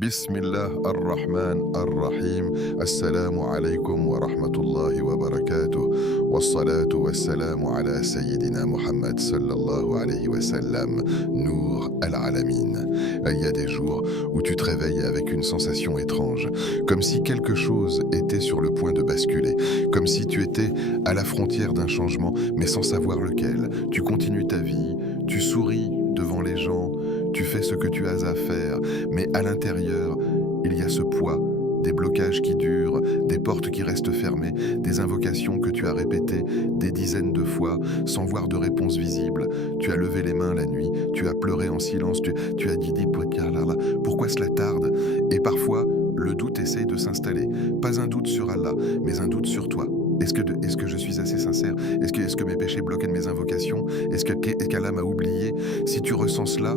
Bismillah ar-Rahman ar-Rahim. Assalamu alaikum wa rahmatullahi wa barakatuh. Wassalatu wassalamu ala Sayyidina Muhammad sallallahu alayhi wa sallam. Nour al-Alamin. Il y a des jours où tu te réveilles avec une sensation étrange, comme si quelque chose était sur le point de basculer, comme si tu étais à la frontière d'un changement, mais sans savoir lequel. Tu continues ta vie, tu souris devant les gens, tu fais ce que tu as à faire, mais à l'intérieur, il y a ce poids, des blocages qui durent, des portes qui restent fermées, des invocations que tu as répétées des dizaines de fois sans voir de réponse visible. Tu as levé les mains la nuit, tu as pleuré en silence, tu as dit pourquoi cela tarde? Et parfois, le doute essaye de s'installer. Pas un doute sur Allah, mais un doute sur toi. Est-ce que je suis assez sincère? Est-ce que mes péchés bloquent mes invocations? Est-ce qu'Allah m'a oublié? Si tu ressens cela,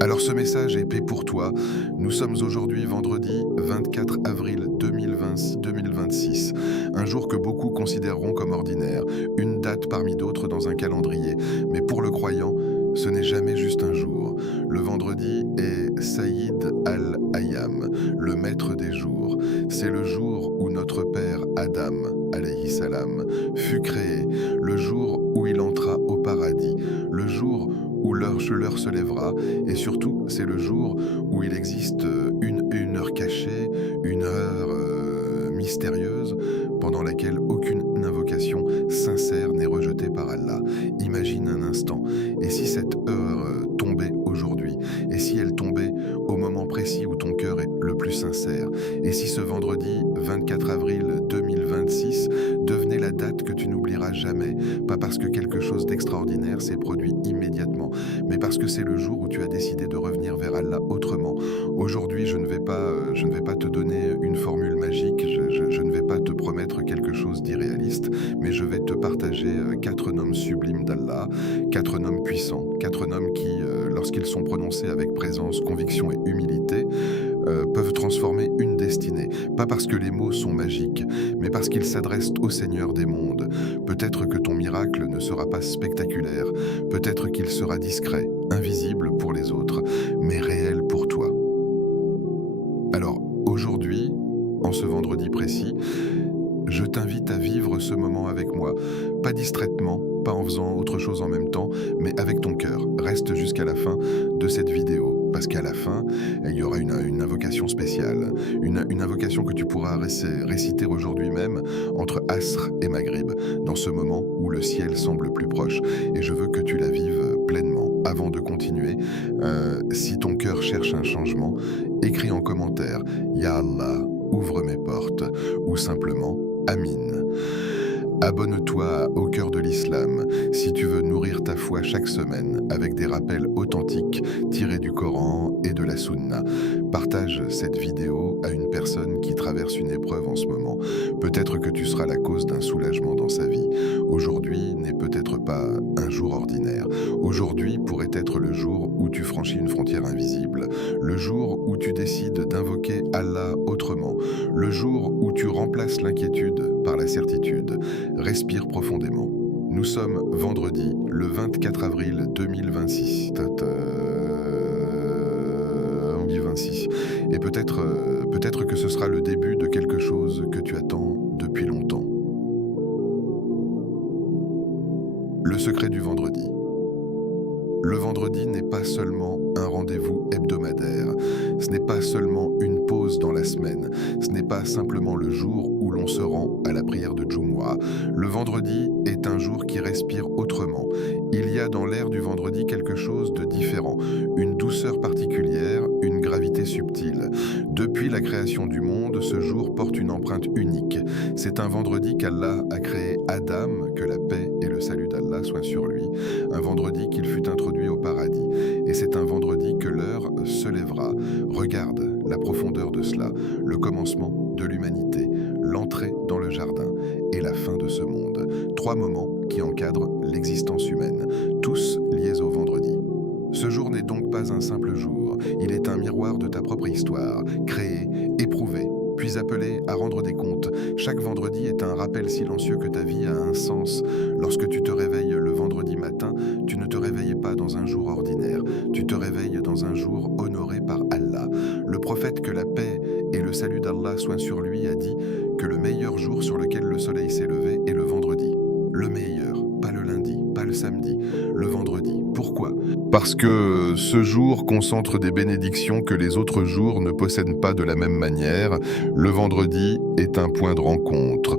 alors ce message est épais pour toi. Nous sommes aujourd'hui vendredi 24 avril 2026, un jour que beaucoup considéreront comme ordinaire, une date parmi d'autres dans un calendrier. Mais pour le croyant, ce n'est jamais juste un jour. Le vendredi est Sayyid al-Ayyam, le maître des jours. C'est le jour où notre père Adam, alayhi salam, fut créé, le jour où il entra au paradis, le jour où l'heure se lèvera, et surtout, c'est le jour où il existe une heure cachée, une heure mystérieuse, pendant laquelle aucune invocation sincère n'est rejetée par Allah. Imagine un instant, et si cette heure tombait aujourd'hui, et si elle tombait au moment précis où ton cœur est le plus sincère, et si ce vendredi 24 avril 2026 devenait la date que tu n'oublieras jamais, pas parce que quelque chose d'extraordinaire s'est produit immédiatement, mais parce que c'est le jour où tu as décidé de revenir vers Allah autrement. Aujourd'hui, je ne vais pas te donner une formule magique, je ne vais pas te promettre quelque chose d'irréaliste, mais je vais te partager 4 noms sublimes d'Allah, 4 noms puissants, 4 noms qui, lorsqu'ils sont prononcés avec présence, conviction et humilité, peuvent transformer une destinée. Pas parce que les mots sont magiques, mais parce qu'ils s'adressent au Seigneur des mondes. Peut-être que ton miracle ne sera pas spectaculaire, peut-être qu'il sera discret, invisible pour les autres, mais réel pour toi. Alors, aujourd'hui, en ce vendredi précis, je t'invite à vivre ce moment avec moi, pas distraitement, pas en faisant autre chose en même temps, mais avec ton cœur. Reste jusqu'à la fin de cette vidéo, parce qu'à la fin, il y aura une invocation spéciale, une invocation que tu pourras réciter aujourd'hui même, entre Asr et Maghrib, dans ce moment où le ciel semble plus proche. Et je veux que tu la vives pleinement. Avant de continuer, si ton cœur cherche un changement, écris en commentaire « Ya Allah, ouvre mes portes » ou simplement « Amin ». Abonne-toi au cœur de l'islam si tu veux nourrir ta foi chaque semaine avec des rappels authentiques tirés du Coran et de la Sunna. Partage cette vidéo à une personne qui traverse une épreuve en ce moment. Peut-être que tu seras la cause d'un soulagement dans sa vie. Aujourd'hui n'est peut-être pas un jour ordinaire. Aujourd'hui pourrait être le jour où tu franchis une frontière invisible. Le jour où tu décides d'invoquer Allah autrement. Le jour où tu remplaces l'inquiétude par la certitude. Respire profondément. Nous sommes vendredi, le 24 avril 2026. On dit 26. Et peut-être que ce sera le début de quelque chose que tu attends depuis longtemps. Le secret du vendredi. Le vendredi n'est pas seulement un rendez-vous hebdomadaire, ce n'est pas seulement une pause dans la semaine, ce n'est pas simplement le jour où l'on se rend à la prière de Jumu'ah. Le vendredi est un jour qui respire autrement. Il y a dans l'air du vendredi quelque chose de différent, une douceur particulière, une gravité subtile. Depuis la création du monde, ce jour porte une empreinte unique. C'est un vendredi qu'Allah a créé Adam, que la paix et le salut d'Allah soient sur lui, un vendredi qu'il fut introduit au paradis. Et c'est un vendredi que l'heure se lèvera. Regarde la profondeur de cela, le commencement de l'humanité, l'entrée dans le jardin et la fin de ce monde. 3 moments qui encadrent l'existence humaine, tous liés au vendredi. Ce jour n'est donc pas un simple jour, il est un miroir de ta propre histoire, créé, éprouvé, puis appelé à rendre des comptes. Chaque vendredi est un rappel silencieux que ta vie a un sens. Lorsque tu te réveilles le vendredi matin, tu ne te réveilles pas dans un jour ordinaire, tu te réveilles dans un jour honoré par Allah, prophète, que la paix et le salut d'Allah soient sur lui, a dit que le meilleur jour sur lequel le soleil s'est levé est le vendredi. Le meilleur, pas le lundi, pas le samedi, le vendredi. Pourquoi ? Parce que ce jour concentre des bénédictions que les autres jours ne possèdent pas de la même manière. Le vendredi est un point de rencontre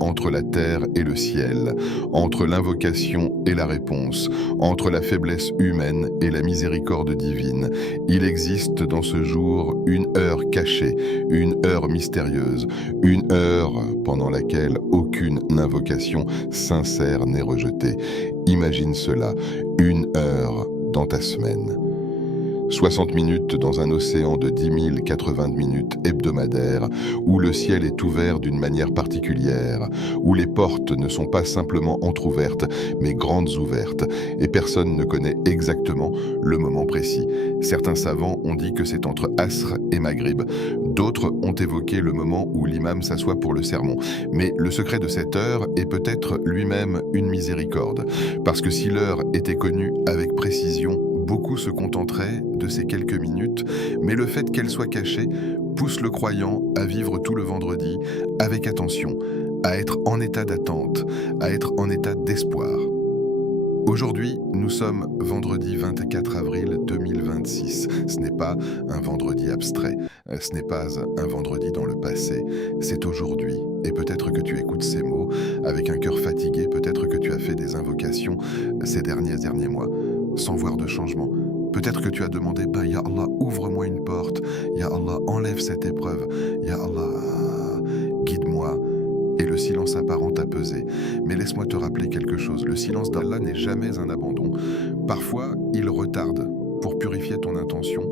entre la terre et le ciel, entre l'invocation et la réponse, entre la faiblesse humaine et la miséricorde divine. Il existe dans ce jour une heure cachée, une heure mystérieuse, une heure pendant laquelle aucune invocation sincère n'est rejetée. Imagine cela, une heure dans ta semaine. 60 minutes dans un océan de 10 080 minutes hebdomadaires, où le ciel est ouvert d'une manière particulière, où les portes ne sont pas simplement entr'ouvertes, mais grandes ouvertes, et personne ne connaît exactement le moment précis. Certains savants ont dit que c'est entre Asr et Maghrib. D'autres ont évoqué le moment où l'imam s'assoit pour le sermon. Mais le secret de cette heure est peut-être lui-même une miséricorde, parce que si l'heure était connue avec précision, beaucoup se contenteraient de ces quelques minutes, mais le fait qu'elle soit cachée pousse le croyant à vivre tout le vendredi avec attention, à être en état d'attente, à être en état d'espoir. Aujourd'hui, nous sommes vendredi 24 avril 2026. Ce n'est pas un vendredi abstrait, ce n'est pas un vendredi dans le passé, c'est aujourd'hui. Et peut-être que tu écoutes ces mots avec un cœur fatigué, peut-être que tu as fait des invocations ces derniers mois, sans voir de changement. Peut-être que tu as demandé, Ya Allah, ouvre-moi une porte, Ya Allah, enlève cette épreuve, Ya Allah, guide-moi. Et le silence apparent t'a pesé. Mais laisse-moi te rappeler quelque chose, le silence d'Allah n'est jamais un abandon. Parfois, il retarde pour purifier ton intention.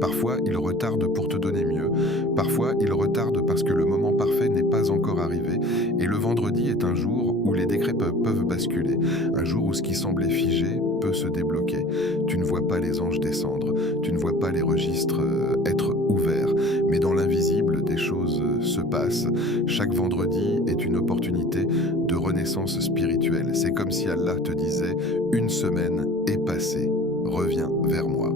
Parfois, il retarde pour te donner mieux. Parfois, il retarde parce que le moment parfait n'est pas encore arrivé. Et le vendredi est un jour où les décrets peuvent basculer. Un jour où ce qui semblait figé peut se débloquer. Tu ne vois pas les anges descendre. Tu ne vois pas les registres être ouverts. Mais dans l'invisible, des choses se passent. Chaque vendredi est une opportunité de renaissance spirituelle. C'est comme si Allah te disait « Une semaine est passée. Reviens vers moi ».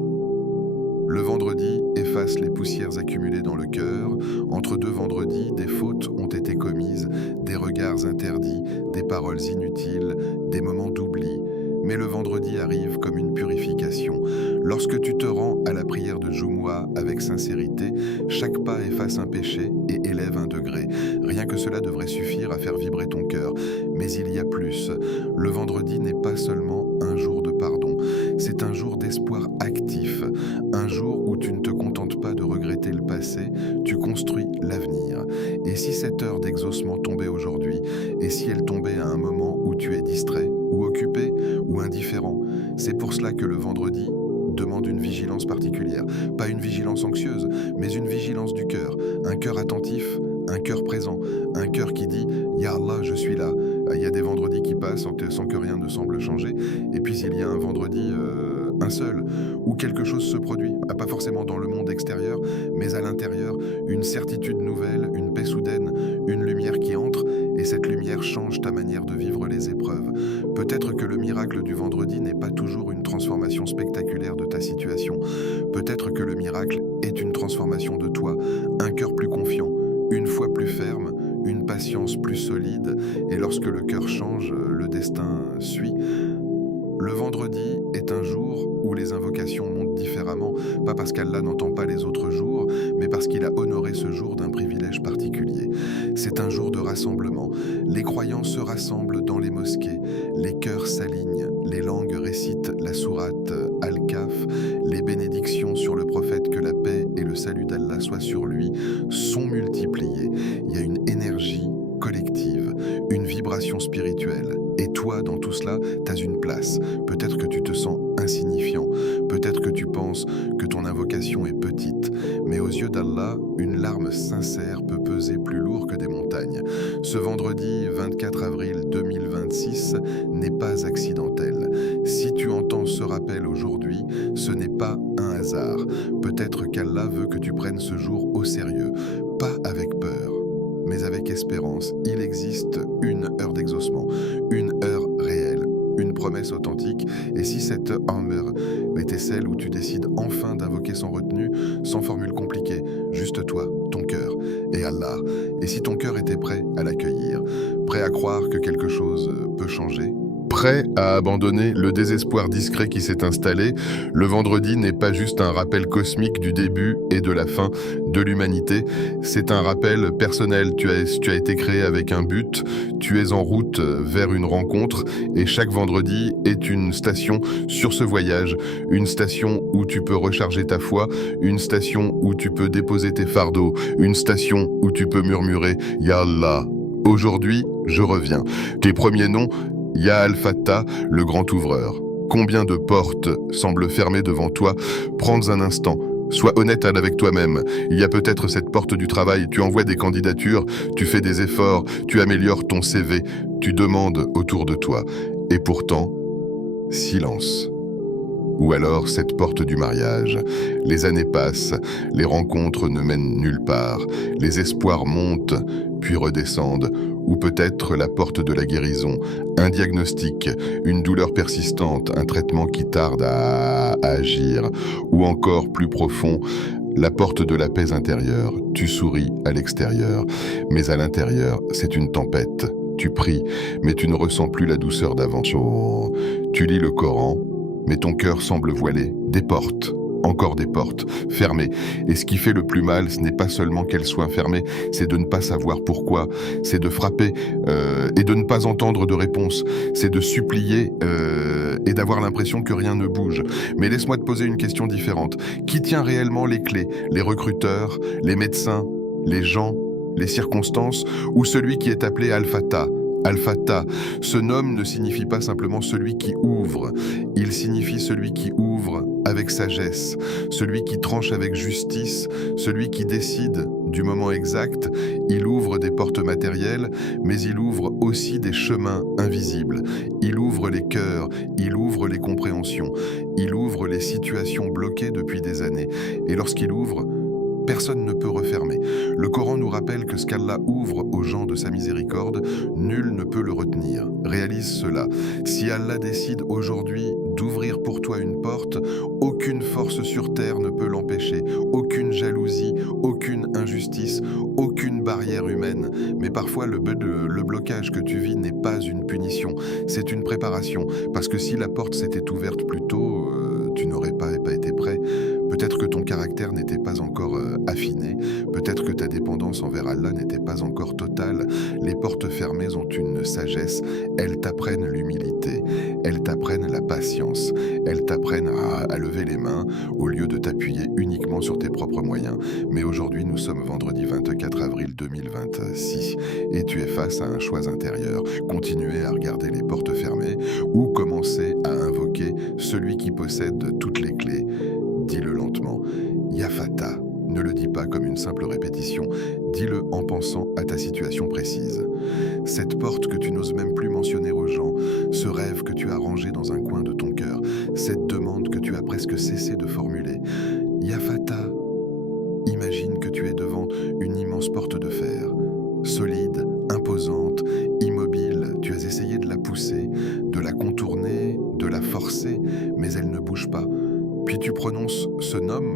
Le vendredi efface les poussières accumulées dans le cœur. Entre deux vendredis, des fautes ont été commises, des regards interdits, des paroles inutiles, des moments d'oubli. Mais le vendredi arrive comme une purification. Lorsque tu te rends à la prière de Jumu'ah avec sincérité, chaque pas efface un péché et élève un degré. Rien que cela devrait suffire à faire vibrer ton cœur. Mais il y a plus. Le vendredi n'est pas seulement un jour de pardon, c'est un jour d'espoir actif, un jour où tu ne te contentes pas de regretter le passé, tu construis l'avenir. Et si cette heure d'exaucement tombait aujourd'hui, et si elle tombait à un moment où tu es distrait, ou occupé, ou indifférent, c'est pour cela que le vendredi demande une vigilance particulière. Pas une vigilance anxieuse, mais une vigilance du cœur, un cœur attentif, un cœur présent, un cœur qui dit « Ya Allah, je suis là ». Il y a des vendredis qui passent sans que rien ne semble changer, et puis il y a un vendredi, un seul, où quelque chose se produit, pas forcément dans le monde extérieur, mais à l'intérieur, une certitude nouvelle, une paix soudaine, une lumière qui entre, et cette lumière change ta manière de vivre les épreuves. Peut-être que le miracle du vendredi n'est pas toujours une transformation spectaculaire de ta situation. Peut-être que le miracle est une transformation de toi, un cœur plus confiant, une foi plus ferme, une patience plus solide, et lorsque le cœur change, le destin suit. Le vendredi est un jour où les invocations montent différemment, pas parce qu'Allah n'entend pas les autres jours, mais parce qu'il a honoré ce jour d'un privilège particulier. C'est un jour de rassemblement. Les croyants se rassemblent dans les mosquées, les cœurs s'alignent, les langues récitent la sourate Al-Kahf, les bénédictions sur le prophète, que la paix et le salut d'Allah soient sur lui, sont multipliées. Il y a une énergie collective, une vibration spirituelle. Et toi, dans tout cela, tu as une place. Peut-être que tu te sens insignifiant, peut-être que tu penses que ton invocation est petite, mais aux yeux d'Allah, une larme sincère peut peser plus lourd que des montagnes. Ce vendredi 24 avril 2026 n'est pas accidentel. Si tu entends ce rappel aujourd'hui, ce n'est pas un hasard. Peut-être qu'Allah veut que tu prennes ce jour au sérieux, pas avec peur, mais avec espérance. Il existe une heure d'exaucement, une heure réelle, une promesse authentique? Et si cette Amr était celle où tu décides enfin d'invoquer sans retenue, sans formule compliquée, juste toi, ton cœur et Allah? Et si ton cœur était prêt à l'accueillir, prêt à croire que quelque chose peut changer? Prêt à abandonner le désespoir discret qui s'est installé, le vendredi n'est pas juste un rappel cosmique du début et de la fin de l'humanité, c'est un rappel personnel. Tu as été créé avec un but, tu es en route vers une rencontre et chaque vendredi est une station sur ce voyage, une station où tu peux recharger ta foi, une station où tu peux déposer tes fardeaux, une station où tu peux murmurer « Ya Allah ». Aujourd'hui, je reviens. Tes premiers noms, Ya Al-Fattah, le grand ouvreur. Combien de portes semblent fermées devant toi? Prends un instant. Sois honnête avec toi-même. Il y a peut-être cette porte du travail, tu envoies des candidatures, tu fais des efforts, tu améliores ton CV, tu demandes autour de toi. Et pourtant, silence. Ou alors cette porte du mariage. Les années passent, les rencontres ne mènent nulle part, les espoirs montent, puis redescendent. Ou peut-être la porte de la guérison, un diagnostic, une douleur persistante, un traitement qui tarde à agir. Ou encore plus profond, la porte de la paix intérieure. Tu souris à l'extérieur, mais à l'intérieur, c'est une tempête. Tu pries, mais tu ne ressens plus la douceur d'avant. Tu lis le Coran, mais ton cœur semble voilé. Des portes, encore des portes, fermées. Et ce qui fait le plus mal, ce n'est pas seulement qu'elles soient fermées, c'est de ne pas savoir pourquoi, c'est de frapper et de ne pas entendre de réponse, c'est de supplier et d'avoir l'impression que rien ne bouge. Mais laisse-moi te poser une question différente. Qui tient réellement les clés? Les recruteurs, les médecins, les gens, les circonstances, ou celui qui est appelé Al-Fattah? Al-Fattah, ce nom ne signifie pas simplement celui qui ouvre, il signifie celui qui ouvre avec sagesse, celui qui tranche avec justice, celui qui décide du moment exact. Il ouvre des portes matérielles, mais il ouvre aussi des chemins invisibles. Il ouvre les cœurs, il ouvre les compréhensions, il ouvre les situations bloquées depuis des années. Et lorsqu'il ouvre, personne ne peut refermer. Le Coran nous rappelle que ce qu'Allah ouvre aux gens de sa miséricorde, nul ne peut le retenir. Réalise cela. Si Allah décide aujourd'hui d'ouvrir pour toi une porte, aucune force sur terre ne peut l'empêcher. Aucune jalousie, aucune injustice, aucune barrière humaine. Mais parfois, le blocage que tu vis n'est pas une punition, c'est une préparation. Parce que si la porte s'était ouverte plus tôt, tu n'aurais pas été prêt. Peut-être que ton caractère n'était pas encore affiné, peut-être que ta dépendance envers Allah n'était pas encore totale. Les portes fermées ont une sagesse, elles t'apprennent l'humilité, elles t'apprennent la patience, elles t'apprennent à lever les mains au lieu de t'appuyer uniquement sur tes propres moyens. Mais aujourd'hui, nous sommes vendredi 24 avril 2026 et tu es face à un choix intérieur. Continuer à regarder les portes fermées ou commencer à invoquer celui qui possède toutes les clés. Dis-le lentement, Ya Fattah. Ne le dis pas comme une simple répétition, dis-le en pensant à ta situation précise. Cette porte que tu n'oses même plus mentionner aux gens, ce rêve que tu as rangé dans un coin de ton cœur, cette demande que tu as presque cessé de formuler. Ya Fattah, imagine que tu es devant une immense porte de fer, solide, imposante, immobile. Tu as essayé de la pousser, de la contourner, de la forcer, mais elle ne bouge pas. Puis tu prononces ce nom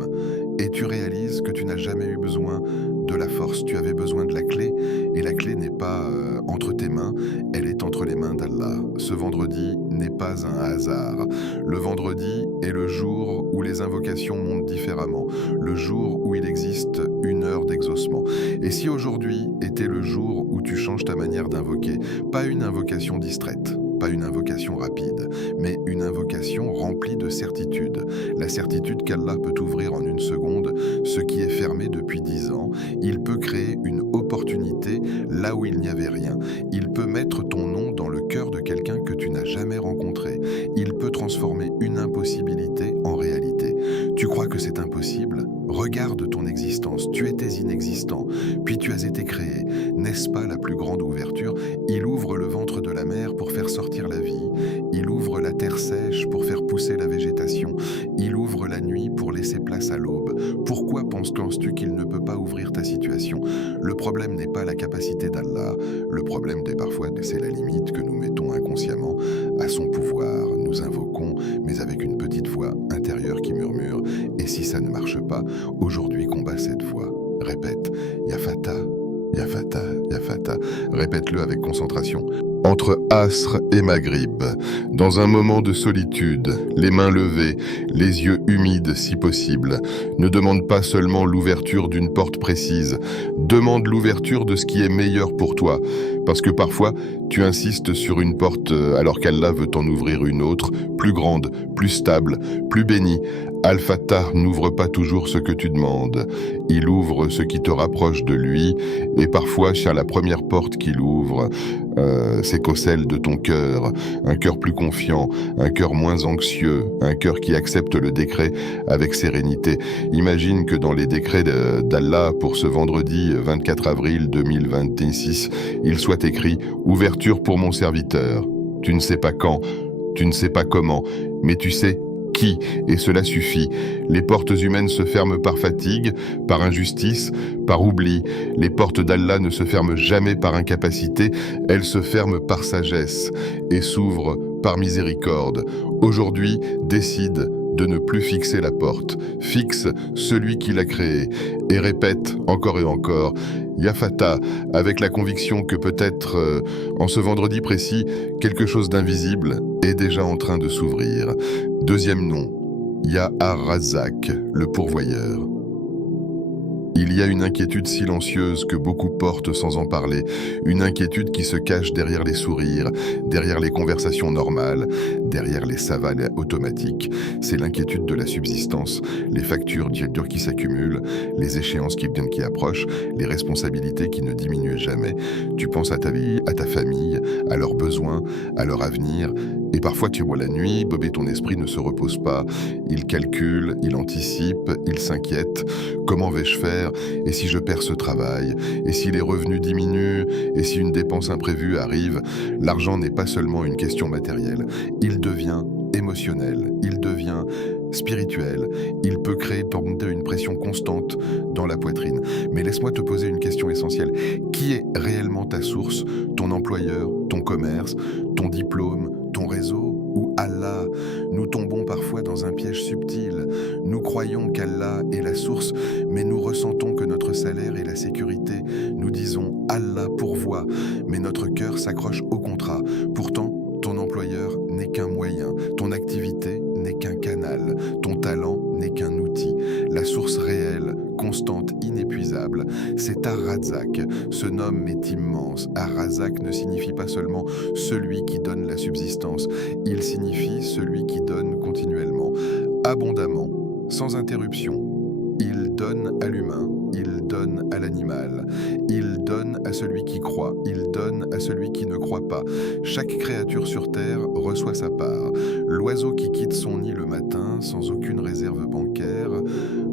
et tu réalises que tu n'as jamais eu besoin de la force. Tu avais besoin de la clé et la clé n'est pas entre tes mains, elle est entre les mains d'Allah. Ce vendredi n'est pas un hasard. Le vendredi est le jour où les invocations montent différemment, le jour où il existe une heure d'exaucement. Et si aujourd'hui était le jour où tu changes ta manière d'invoquer, pas une invocation distraite, pas une invocation rapide, mais une invocation remplie de certitude. La certitude qu'Allah peut ouvrir en une seconde ce qui est fermé depuis 10 ans. Il peut créer une opportunité là où il n'y avait rien. Il peut mettre ton nom dans le cœur de quelqu'un que tu n'as jamais rencontré. Il peut transformer une impossibilité en réalité. Tu crois que c'est impossible ? Regarde ton existence, tu étais inexistant, puis tu as été créé. N'est-ce pas la plus grande ouverture? Il ouvre le ventre de la mer pour faire sortir la vie. Il ouvre la terre sèche pour faire pousser la végétation. Il ouvre la nuit pour laisser place à l'aube. Pourquoi penses-tu qu'il ne peut pas ouvrir ta situation? Le problème n'est pas la capacité d'Allah. Le problème parfois, c'est la limite que nous mettons inconsciemment à son pouvoir. Nous invoquons, mais avec une petite voix intérieure qui murmure. Et si ça ne marche pas, aujourd'hui combat cette voix. Répète, Ya Fatah, Ya Fatah, Ya Fatah. Répète-le avec concentration. Entre Asr et Maghrib, dans un moment de solitude, les mains levées, les yeux humides si possible, ne demande pas seulement l'ouverture d'une porte précise, demande l'ouverture de ce qui est meilleur pour toi, parce que parfois tu insistes sur une porte alors qu'Allah veut en ouvrir une autre, plus grande, plus stable, plus bénie. Al-Fattah n'ouvre pas toujours ce que tu demandes, il ouvre ce qui te rapproche de lui, et parfois sur la première porte qu'il ouvre, c'est qu'au celle de ton cœur, un cœur plus confiant, un cœur moins anxieux, un cœur qui accepte le décret avec sérénité. Imagine que dans les décrets d'Allah pour ce vendredi 24 avril 2026, il soit écrit « Ouverture pour mon serviteur ». Tu ne sais pas quand, tu ne sais pas comment, mais tu sais qui, et cela suffit. Les portes humaines se ferment par fatigue, par injustice, par oubli. Les portes d'Allah ne se ferment jamais par incapacité, elles se ferment par sagesse et s'ouvrent par miséricorde. Aujourd'hui, décide de ne plus fixer la porte. Fixe celui qui l'a créée et répète encore et encore Ya Fatah, avec la conviction que peut-être, en ce vendredi précis, quelque chose d'invisible est déjà en train de s'ouvrir. Deuxième nom, Ya Ar-Razzaq, le pourvoyeur. Il y a une inquiétude silencieuse que beaucoup portent sans en parler, une inquiétude qui se cache derrière les sourires, derrière les conversations normales, derrière les savanes automatiques. C'est l'inquiétude de la subsistance, les factures dures qui s'accumulent, les échéances qui approchent, les responsabilités qui ne diminuent jamais. Tu penses à ta vie, à ta famille, à leurs besoins, à leur avenir, et parfois tu vois la nuit, Bob et ton esprit ne se repose pas. Il calcule, il anticipe, il s'inquiète. Comment vais-je faire? Et si je perds ce travail? Et si les revenus diminuent? Et si une dépense imprévue arrive? L'argent n'est pas seulement une question matérielle. Il devient émotionnel, il devient spirituel. Il peut créer une pression constante dans la poitrine. Mais laisse-moi te poser une question essentielle. Qui est réellement ta source? Ton employeur, ton commerce, ton diplôme, ton réseau ou Allah? Nous tombons parfois dans un piège subtil. Nous croyons qu'Allah est la source, mais nous ressentons que notre salaire est la sécurité. Nous disons Allah pourvoit, mais notre cœur s'accroche au contrat. Pourtant, ton employeur n'est qu'un moyen, ton activité n'est qu'un canal, ton talent n'est qu'un outil. La source réelle, constante, inépuisable, c'est Ar-Razzaq. Ce nom est immense. Ar-Razzaq ne signifie pas seulement celui qui donne la subsistance, il signifie celui qui donne continuellement, abondamment, sans interruption. Il donne à l'humain, il donne à l'animal, il donne à celui qui croit, il donne à celui qui ne croit pas. Chaque créature sur terre reçoit sa part. L'oiseau qui quitte son nid le matin sans aucune réserve bancaire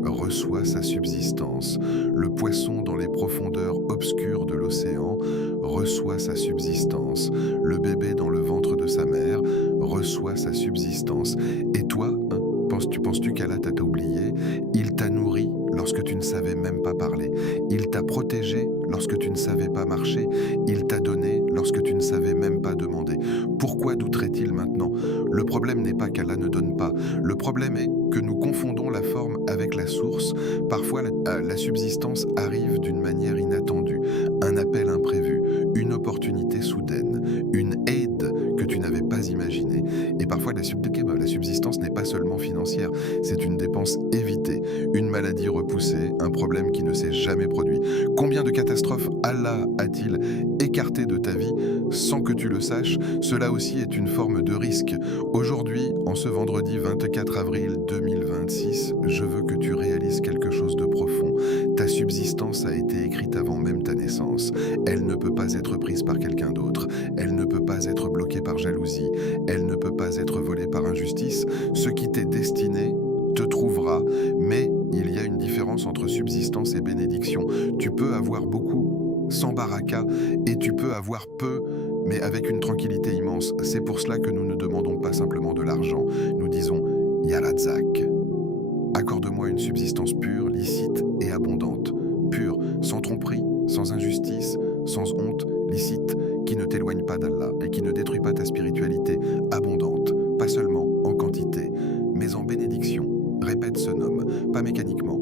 reçoit sa subsistance. Le poisson dans les profondeurs obscures de l'océan reçoit sa subsistance. Le bébé dans le ventre de sa mère reçoit sa subsistance. Et toi, penses-tu qu'Allah t'a oublié? Il t'a nourri lorsque tu ne savais même pas parler. Il t'a protégé lorsque tu ne savais pas marcher. Il t'a donné lorsque tu ne savais même pas demander. Pourquoi douterait-il maintenant? Le problème n'est pas qu'Allah ne donne pas. Le problème est que nous confondons la forme avec la source. Parfois, la subsistance arrive d'une manière inattendue. Un appel imprévu, une opportunité soudaine, une aide que tu n'avais pas imaginée. Et parfois, la subsistance n'est pas seulement financière, c'est une dépense évitée, une maladie repoussée, un problème qui ne s'est jamais produit. Combien de catastrophes Allah a-t-il écartées de ta vie sans que tu le saches? Cela aussi est une forme de risque. Aujourd'hui, en ce vendredi 24 avril 2026, je veux que tu réalises quelque chose de profond. Ta subsistance a été écrite avant même ta naissance. Elle ne peut pas être prise par quelqu'un d'autre. Elle ne peut pas être bloquée par jalousie. Elle ne peut pas être volée par injustice. Ce qui t'est destiné te trouvera, mais il y a une différence différence entre subsistance et bénédiction. Tu peux avoir beaucoup sans baraka et tu peux avoir peu mais avec une tranquillité immense. C'est pour cela que nous ne demandons pas simplement de l'argent. Nous disons « Ya Razzaq ». Accorde-moi une subsistance pure, licite et abondante. Pure, sans tromperie, sans injustice, sans honte, licite, qui ne t'éloigne pas d'Allah et qui ne détruit pas ta spiritualité. Abondante, pas seulement en quantité, mais en bénédiction. Répète ce nom, pas mécaniquement,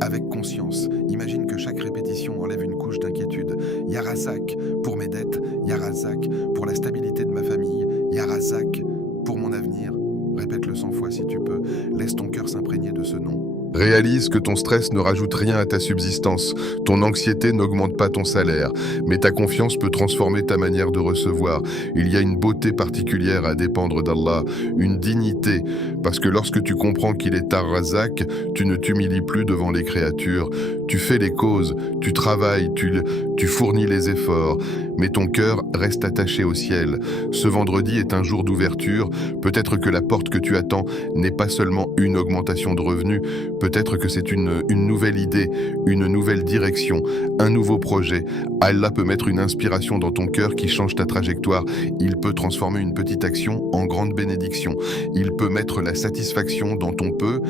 avec conscience. Imagine que chaque répétition enlève une couche d'inquiétude. Ya Razzaq pour mes dettes, Ya Razzaq pour la stabilité de ma famille, Ya Razzaq pour mon avenir. Répète-le 100 fois si tu peux. Laisse ton cœur s'imprégner de ce nom. Réalise que ton stress ne rajoute rien à ta subsistance, ton anxiété n'augmente pas ton salaire, mais ta confiance peut transformer ta manière de recevoir. Il y a une beauté particulière à dépendre d'Allah, une dignité, parce que lorsque tu comprends qu'il est Ar-Razzaq, tu ne t'humilies plus devant les créatures, tu fais les causes, tu travailles, tu fournis les efforts, mais ton cœur reste attaché au ciel. Ce vendredi est un jour d'ouverture, peut-être que la porte que tu attends n'est pas seulement une augmentation de revenus, peut-être que c'est une nouvelle idée, une nouvelle direction, un nouveau projet. Allah peut mettre une inspiration dans ton cœur qui change ta trajectoire. Il peut transformer une petite action en grande bénédiction. Il peut mettre la satisfaction dans ton peu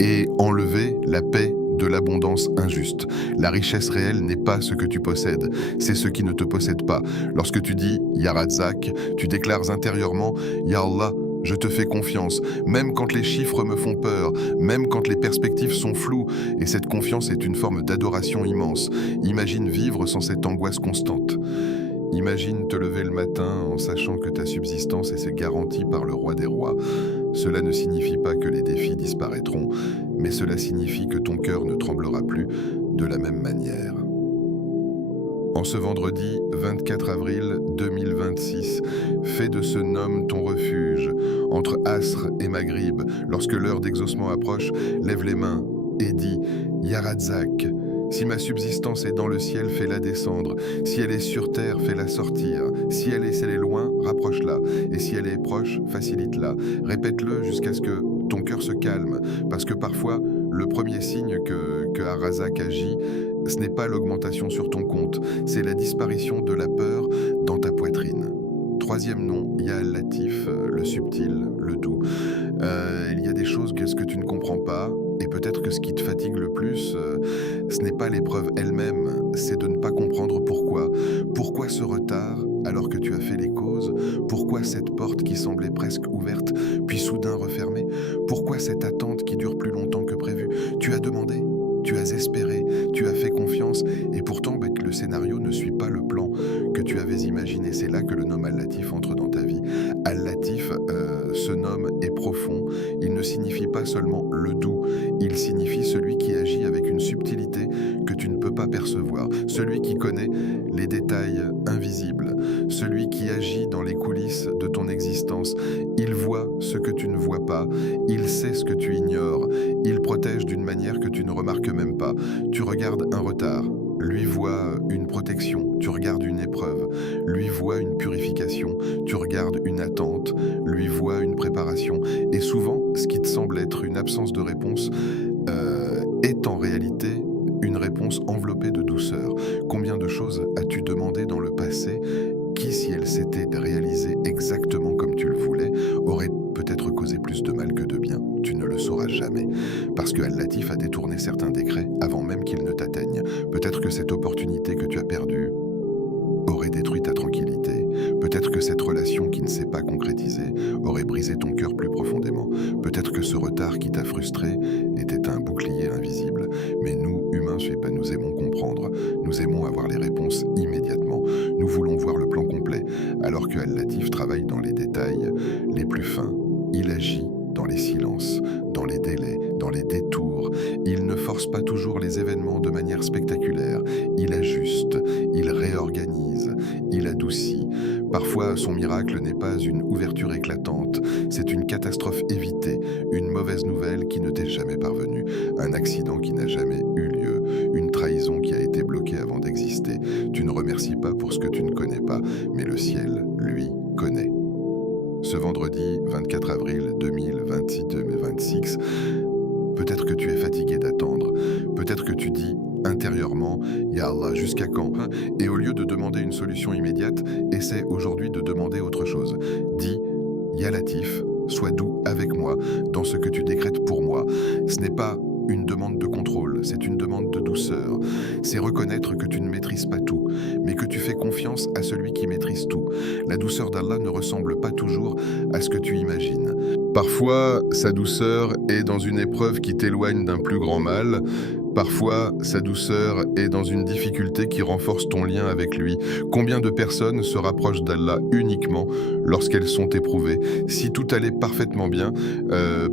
et enlever la paix de l'abondance injuste. La richesse réelle n'est pas ce que tu possèdes, c'est ce qui ne te possède pas. Lorsque tu dis « Ya Razzaq », tu déclares intérieurement « Ya Allah ». Je te fais confiance, même quand les chiffres me font peur, même quand les perspectives sont floues, et cette confiance est une forme d'adoration immense. Imagine vivre sans cette angoisse constante. Imagine te lever le matin en sachant que ta subsistance est garantie par le roi des rois. Cela ne signifie pas que les défis disparaîtront, mais cela signifie que ton cœur ne tremblera plus de la même manière. En ce vendredi 24 avril 2026, fais de ce nom ton refuge. Entre Asr et Maghrib, lorsque l'heure d'exaucement approche, lève les mains et dis « Ya Razzaq ». Si ma subsistance est dans le ciel, fais-la descendre. Si elle est sur terre, fais-la sortir. Si elle est loin, rapproche-la. Et si elle est proche, facilite-la. Répète-le jusqu'à ce que ton cœur se calme. Parce que parfois, le premier signe que Ar-Razzaq agit, ce n'est pas l'augmentation sur ton compte, c'est la disparition de la peur dans ta poitrine. Troisième nom, il y a Al-Latif, le subtil, le doux. Il y a des choses que tu ne comprends pas, et peut-être que ce qui te fatigue le plus, ce n'est pas l'épreuve elle-même, c'est de ne pas comprendre pourquoi. Pourquoi ce retard alors que tu as fait les causes? Pourquoi cette porte qui semblait presque ouverte, puis soudain refermée? Pourquoi cette attente qui dure plus longtemps que prévu? Tu as demandé, tu as espéré, tu as fait confiance, et pourtant le scénario ne suit pas le plan que tu avais imaginé. C'est là que le nom Al-Latif entre dans ta vie. Al-Latif, ce nom est profond. Il ne signifie pas seulement le doux, il signifie celui qui agit avec une subtilité que tu ne peux pas percevoir, celui qui connaît les détails invisibles, celui qui agit dans les coulisses de ton existence. Il voit ce que tu ne vois pas, il sait ce que tu ignores, il protège d'une manière que tu ne remarques même pas. Tu regardes un retard, lui voit une protection, tu regardes une épreuve, lui voit une purification, tu regardes une attente, lui voit une préparation. Et souvent, ce qui te semble être une absence de réponse est en réalité une réponse enveloppée de douceur. Combien de choses as-tu demandé dans le passé qui, si elles s'étaient réalisées exactement comme tu le voulais, auraient peut-être causé plus de mal que de bien? Tu ne le sauras jamais, parce que Al-Latif a détourné certains décrets avant même qu'ils ne t'atteignent. Peut-être que cette opportunité que tu as perdue aurait détruit ta tranquillité. Peut-être que cette relation qui ne s'est pas concrétisée aurait brisé ton cœur plus profondément. Peut-être que ce retard qui t'a frustré était un bouclier invisible. Mais nous, humains, nous aimons comprendre. Nous aimons avoir les réponses immédiatement. Nous voulons voir le plan complet, alors que Al-Latif travaille dans les détails les plus fins. Il agit dans les silences, dans les délais, dans les détours. Il ne force pas toujours les événements de manière spectaculaire. Il ajuste, il réorganise, il adoucit. Parfois, son miracle n'est pas une ouverture éclatante, c'est une catastrophe évitée, une mauvaise nouvelle qui ne t'est jamais parvenue, un accident qui n'a jamais eu lieu, une trahison qui a été bloquée avant d'exister. Tu ne remercies pas pour ce que tu ne connais pas, mais le ciel, lui, connaît. Ce vendredi 24 avril 2026, peut-être que tu es fatigué d'attendre, Peut-être que tu dis intérieurement, Ya Allah, jusqu'à quand? Et au lieu de demander une solution immédiate, essaie aujourd'hui de demander autre chose. Dis, Ya Latif, sois doux avec moi dans ce que tu décrètes pour moi. Ce n'est pas une demande de contrôle, c'est une demande de douceur. C'est reconnaître que tu ne maîtrises pas tout, mais que tu fais confiance à celui qui maîtrise tout. La douceur d'Allah ne ressemble pas toujours à ce que tu imagines. Parfois, sa douceur est dans une épreuve qui t'éloigne d'un plus grand mal. Parfois, sa douceur est dans une difficulté qui renforce ton lien avec lui. Combien de personnes se rapprochent d'Allah uniquement lorsqu'elles sont éprouvées? Si tout allait parfaitement bien,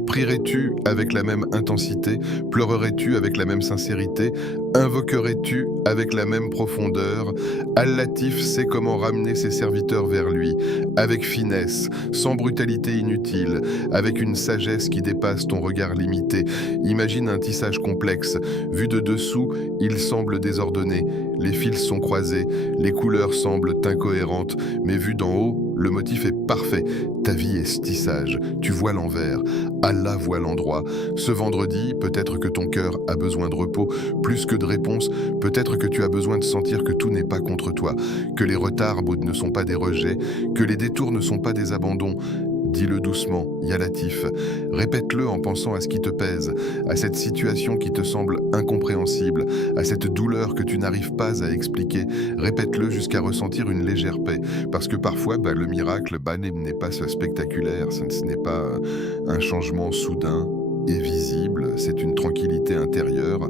prierais-tu avec la même intensité? Pleurerais-tu avec la même sincérité? Invoquerais-tu avec la même profondeur? Al-Latif sait comment ramener ses serviteurs vers lui, avec finesse, sans brutalité inutile, avec une sagesse qui dépasse ton regard limité. Imagine un tissage complexe. Vu de dessous, il semble désordonné. Les fils sont croisés, les couleurs semblent incohérentes, mais vu d'en haut, le motif est parfait. Ta vie est ce tissage, tu vois l'envers, Allah voit l'endroit. Ce vendredi, peut-être que ton cœur a besoin de repos, plus que de réponse, peut-être que tu as besoin de sentir que tout n'est pas contre toi, que les retards ne sont pas des rejets, que les détours ne sont pas des abandons. Dis-le doucement, Ya Latif. Répète-le en pensant à ce qui te pèse, à cette situation qui te semble incompréhensible, à cette douleur que tu n'arrives pas à expliquer. Répète-le jusqu'à ressentir une légère paix. Parce que parfois, le miracle n'est pas spectaculaire, ce n'est pas un changement soudain et visible, c'est une tranquillité intérieure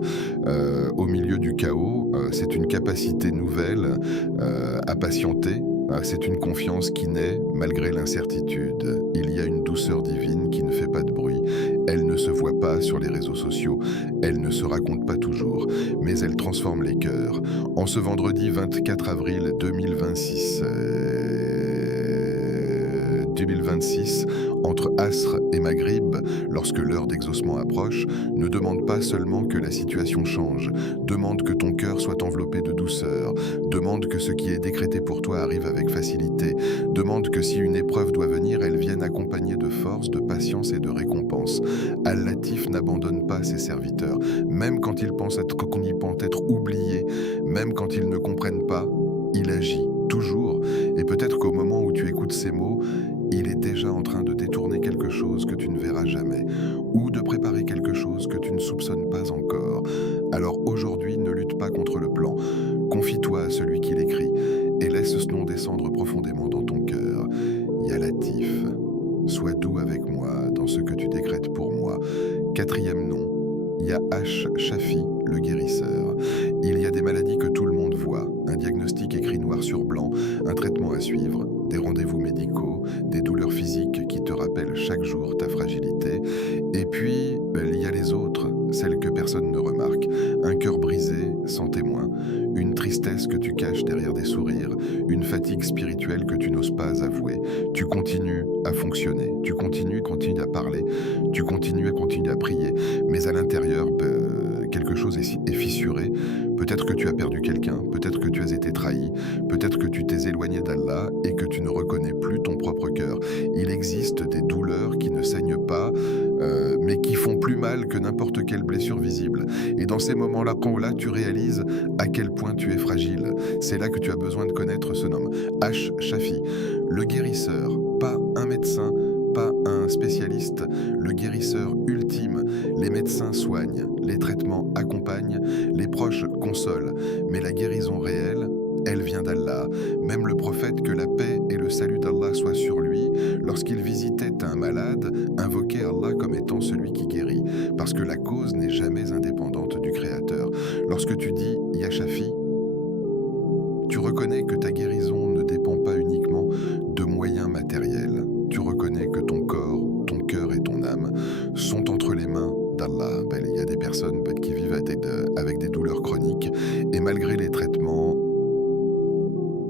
au milieu du chaos, c'est une capacité nouvelle à patienter. C'est une confiance qui naît malgré l'incertitude. Il y a une douceur divine qui ne fait pas de bruit. Elle ne se voit pas sur les réseaux sociaux. Elle ne se raconte pas toujours. Mais elle transforme les cœurs. En ce vendredi 24 avril 2026, entre Asr et Maghrib, lorsque l'heure d'exaucement approche, ne demande pas seulement que la situation change, demande que ton cœur soit enveloppé de douceur, demande que ce qui est décrété pour toi arrive avec facilité, demande que si une épreuve doit venir, elle vienne accompagnée de force, de patience et de récompense. Al-Latif n'abandonne pas ses serviteurs, même quand ils pensent être oubliés, même quand ils ne comprennent pas, il agit toujours. Et peut-être qu'au moment où tu écoutes ces mots, il est déjà en train de détourner quelque chose que tu ne verras jamais, ou de préparer quelque chose que tu ne soupçonnes pas encore. Alors aujourd'hui, ne lutte pas contre le plan. Confie-toi à celui qui l'écrit et laisse ce nom descendre profondément dans ton cœur. Ya Latif, sois doux avec moi dans ce que tu décrètes pour moi. 4e nom, Ya Shafi, le guérisseur. Il y a des maladies que tout le monde voit, un diagnostic écrit noir sur blanc, un traitement à suivre, des rendez-vous médicaux, des douleurs physiques qui te rappellent chaque jour ta fragilité. Et puis, il y a les autres, celles que personne ne remarque. Un cœur brisé, sans témoin, une tristesse que tu caches derrière des sourires, une fatigue spirituelle que tu n'oses pas avouer. Tu continues à fonctionner, tu continues à parler, tu continues à prier, mais à l'intérieur, quelque chose est fissuré. Peut-être que tu as perdu quelqu'un, peut-être que tu as été trahi, peut-être que tu t'es éloigné d'Allah et que tu ne reconnais plus ton propre cœur. Il existe des douleurs qui ne saignent pas, mais qui font plus mal que n'importe quelle blessure visible. Et dans ces moments-là, tu réalises à quel point tu es fragile. C'est là que tu as besoin de connaître ce nom. Shafi, le guérisseur, pas un médecin, pas un spécialiste, le guérisseur ultime. Les médecins soignent, les traitements accompagnent, les proches consolent, mais la guérison réelle, elle vient d'Allah. Même le prophète, que la paix et le salut d'Allah soient sur lui, lorsqu'il visitait un malade, invoquait Allah comme étant celui qui guérit, parce que la cause n'est jamais indépendante du Créateur. Lorsque tu dis « Ya Shafi », tu reconnais que ta guérison ne dépend pas uniquement de moyens matériels. Tu reconnais que ton corps, ton cœur et ton âme sont entre les mains d'Allah. Il y a des personnes qui vivent avec des douleurs chroniques et malgré les traitements,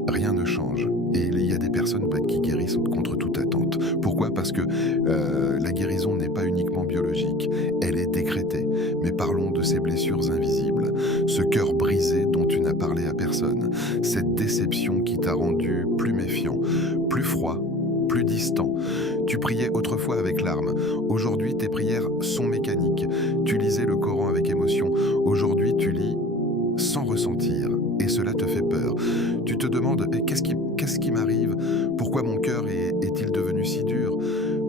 rien ne change. Et il y a des personnes qui guérissent contre toute attente. Pourquoi? Parce que la guérison n'est pas uniquement biologique, elle est décrétée. Mais parlons de ces blessures invisibles, ce cœur brisé dont tu n'as parlé à personne, cette déception qui t'a rendu plus méfiant, plus froid, plus distant. Tu priais autrefois avec larmes. Aujourd'hui, tes prières sont mécaniques. Tu lisais le Coran avec émotion. Aujourd'hui, demande qu'est-ce qui m'arrive? Pourquoi mon cœur est-il devenu si dur?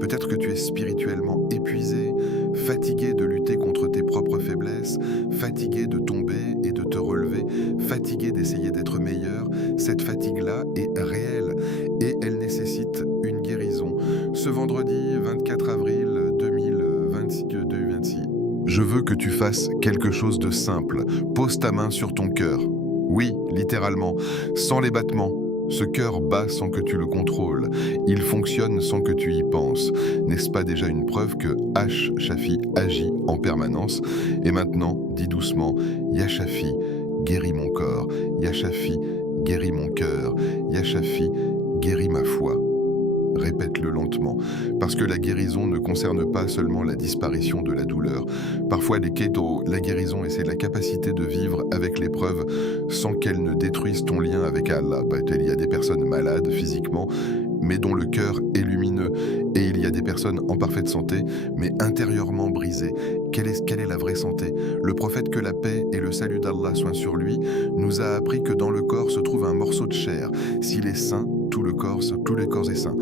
Peut-être que tu es spirituellement épuisé, fatigué de lutter contre tes propres faiblesses, fatigué de tomber et de te relever, fatigué d'essayer d'être meilleur. Cette fatigue-là est réelle et elle nécessite une guérison. Ce vendredi 24 avril 2026, je veux que tu fasses quelque chose de simple. Pose ta main sur ton cœur. Oui, littéralement, sans les battements. Ce cœur bat sans que tu le contrôles. Il fonctionne sans que tu y penses. N'est-ce pas déjà une preuve que H. Shafi agit en permanence? Et maintenant, dis doucement, Ya Shafi, guéris mon corps. Ya Shafi, guéris mon cœur. Ya Shafi, guéris ma foi. Répète-le lentement, parce que la guérison ne concerne pas seulement la disparition de la douleur. Parfois, les keto, la guérison, c'est la capacité de vivre avec l'épreuve sans qu'elle ne détruise ton lien avec Allah. Il y a des personnes malades physiquement, mais dont le cœur est lumineux. Et il y a des personnes en parfaite santé, mais intérieurement brisées. Quelle est la vraie santé? Le prophète, que la paix et le salut d'Allah soient sur lui, nous a appris que dans le corps se trouve un morceau de chair. S'il est sain, tous les corps est sain.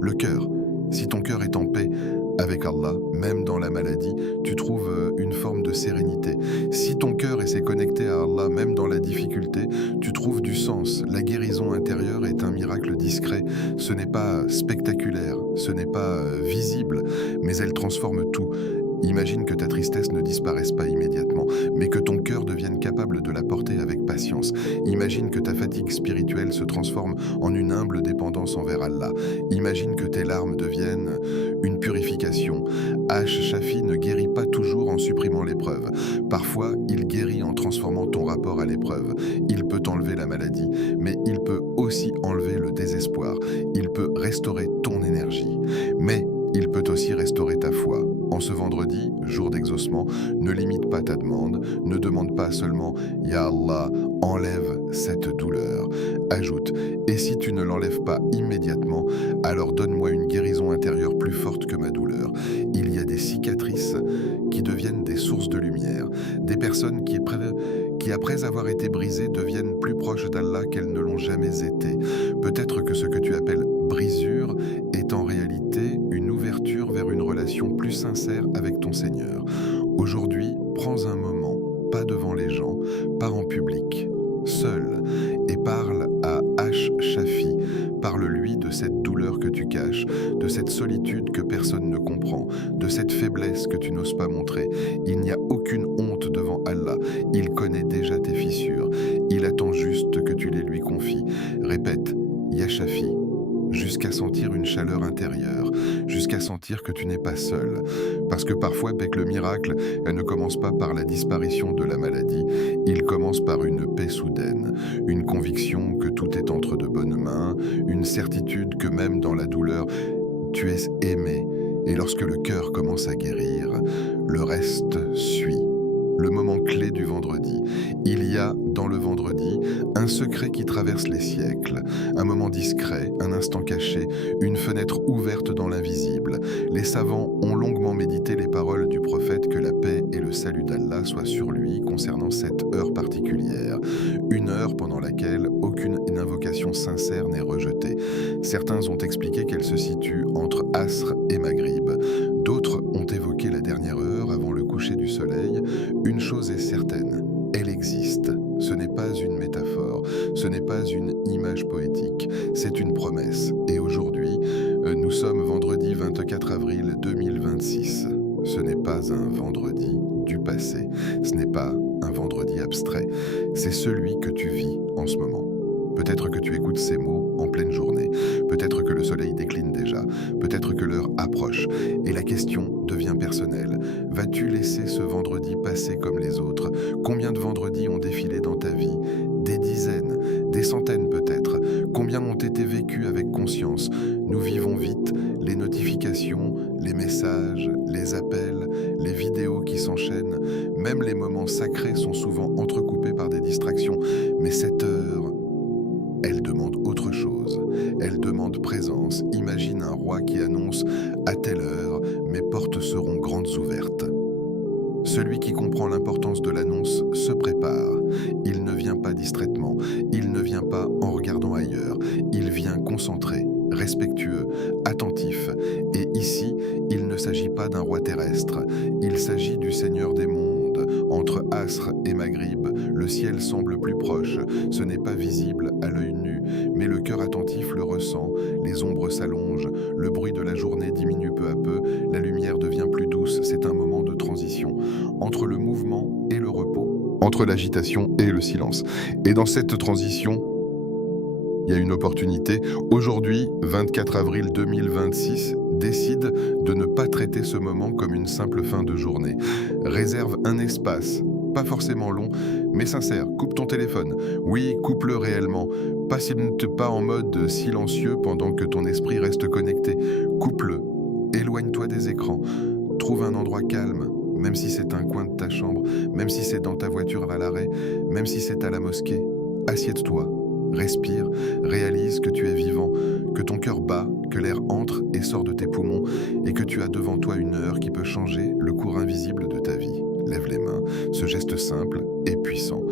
Le cœur, si ton cœur est en paix avec Allah, même dans la maladie, tu trouves une forme de sérénité. Si ton cœur s'est connecté à Allah, même dans la difficulté, tu trouves du sens. La guérison intérieure est un miracle discret. Ce n'est pas spectaculaire, ce n'est pas visible, mais elle transforme tout. Imagine que ta tristesse ne disparaisse pas immédiatement, mais que ton cœur devienne capable de la porter avec patience. Imagine que ta fatigue spirituelle se transforme en une humble dépendance envers Allah. Imagine que tes larmes deviennent une purification. H. Shafi ne guérit pas toujours en supprimant l'épreuve. Parfois, il guérit en transformant ton rapport à l'épreuve. Il peut enlever la maladie, mais il peut aussi enlever le désespoir. Il peut restaurer ton énergie. Mais il peut aussi restaurer ta foi. En ce vendredi, jour d'exaucement, ne limite pas ta demande, ne demande pas seulement « Ya Allah, enlève cette douleur ». Ajoute « Et si tu ne l'enlèves pas immédiatement, alors donne-moi une guérison intérieure plus forte que ma douleur ». Il y a des cicatrices qui deviennent des sources de lumière, des personnes qui après avoir été brisées deviennent plus proches d'Allah qu'elles ne l'ont jamais été. Peut-être que ce que tu appelles brisure est en réalité une ouverture vers une relation plus sincère avec ton Seigneur. Aujourd'hui, prends un moment, pas devant les gens, pas en public, seul, et parle à H. Shafi. Parle-lui de cette douleur que tu caches, de cette solitude que personne ne comprend, de cette faiblesse que tu n'oses pas montrer. Il n'y a aucune honte devant Allah. Il connaît déjà tes fissures. Il attend juste que tu les lui confies. Répète, Ya Shafi, jusqu'à sentir une chaleur intérieure, jusqu'à sentir que tu n'es pas seul. Parce que parfois, avec le miracle, elle ne commence pas par la disparition de la maladie, il commence par une paix soudaine, une conviction que tout est entre de bonnes mains, une certitude que même dans la douleur, tu es aimé. Et lorsque le cœur commence à guérir, le reste suit. Le moment clé du vendredi. Il y a, dans le vendredi, un secret qui traverse les siècles, un moment discret, un instant caché, une fenêtre ouverte dans l'invisible. Les savants ont longuement médité les paroles du prophète, que la paix et le salut d'Allah soient sur lui concernant cette heure particulière. Une heure pendant laquelle aucune invocation sincère n'est rejetée. Certains ont expliqué qu'elle se situe entre Asr et Maghrib. D'autres ont évoqué la dernière heure avant le coucher du soleil. Une chose est certaine, elle existe. Ce n'est pas une métaphore, ce n'est pas une image poétique, c'est une promesse. Et aujourd'hui, nous sommes vendredi 24 avril 2026. Ce n'est pas un vendredi du passé, ce n'est pas un vendredi abstrait, c'est celui que tu vis en ce moment. Peut-être que tu écoutes ces mots en pleine journée, peut-être que le soleil décline déjà, peut-être que l'heure approche, et la question devient personnelle. Vas-tu laisser ce vendredi passer comme les autres? Combien de vendredis ont défilé dans ta vie? Des dizaines, des centaines peut-être. Combien ont été vécus avec conscience? Nous vivons vite, les notifications, les messages, les appels, les vidéos qui s'enchaînent, même les moments sacrés sont souvent entrecoupés par des distractions. Mais cette heure, elle demande autre chose, elle demande présence. Imagine un roi qui annonce « à telle heure, mes portes seront grandes ouvertes ». Celui qui comprend l'importance de l'annonce se prépare. Il ne vient pas distraitement, il ne vient pas en regardant ailleurs. concentré, respectueux, attentif. Et ici, il ne s'agit pas d'un roi terrestre, il s'agit du Seigneur des mondes. Entre Asr et Maghrib, le ciel semble plus proche, ce n'est pas visible à l'œil nu, mais le cœur attentif le ressent, les ombres s'allongent, le bruit de la journée diminue peu à peu, la lumière devient plus douce, c'est un moment de transition, entre le mouvement et le repos, entre l'agitation et le silence. Et dans cette transition, il y a une opportunité. Aujourd'hui, 24 avril 2026, décide de ne pas traiter ce moment comme une simple fin de journée. Réserve un espace, pas forcément long, mais sincère. Coupe ton téléphone. Oui, coupe-le réellement. Pas en mode silencieux pendant que ton esprit reste connecté. Coupe-le. Éloigne-toi des écrans. Trouve un endroit calme, même si c'est un coin de ta chambre, même si c'est dans ta voiture à l'arrêt, même si c'est à la mosquée. Assieds-toi. Respire, réalise que tu es vivant, que ton cœur bat, que l'air entre et sort de tes poumons et que tu as devant toi une heure qui peut changer le cours invisible de ta vie. Lève les mains, ce geste simple et puissant.